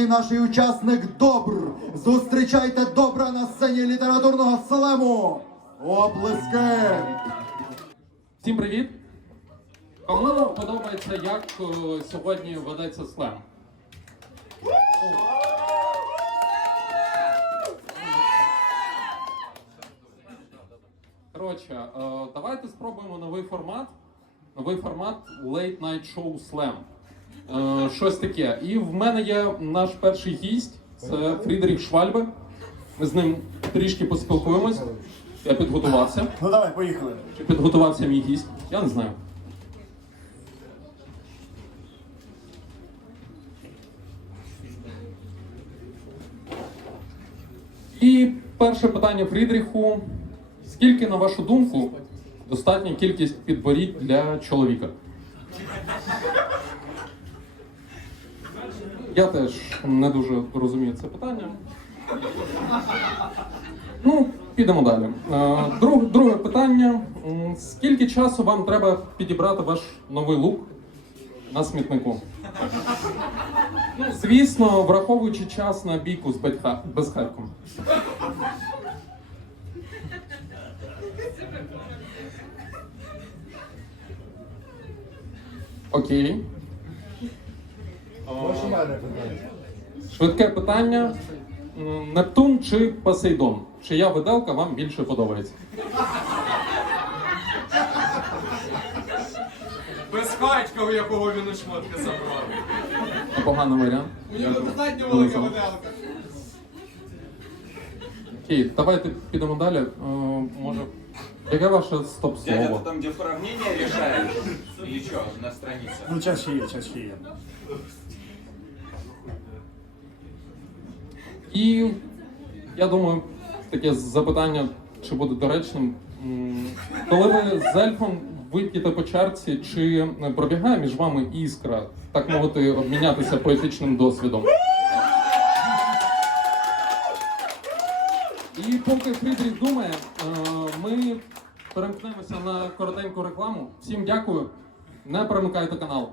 Наш учасник Добр. Зустрічайте добра на сцені літературного слему. Оплески! Всім привіт! Кому подобається, як е, сьогодні ведеться слем? Коротше, е, давайте спробуємо новий формат. Новий формат Late Night Show Slam. Е, Щось таке. І в мене є наш перший гість, це Фрідріх Швальбе. Ми з ним трішки поспілкуємось. Я підготувався. Ну давай, поїхали. Чи підготувався мій гість? Я не знаю. І перше питання Фрідріху. Скільки, на вашу думку, достатня кількість підборідь для чоловіка? Я теж не дуже розумію це питання. Ну, підемо далі. Е, Друг, друге питання. Скільки часу вам треба підібрати ваш новий лук на смітнику? Ну, звісно, враховуючи час на бійку з Швидке питання. Нептун чи Посейдон? Чия виделка вам більше подобається? Без батька, у якого він у шмотки забрав. Поганий варіант. У нього достатньо велика виделка. Окей, давайте підемо далі. Е, може, яке ваше Дядя, ты стоп-слово? там, где уравнение решаешь? Или что, на странице? Ну, час ще є, час ще є. І я думаю, таке запитання, чи буде доречним. М, Коли ви з ельфом вип'єте по чарці, чи пробігає між вами іскра, так мовити, обмінятися поетичним досвідом? І поки Фрідріх думає, е, ми перемкнемося на коротеньку рекламу. Всім дякую. Не перемикайте канал.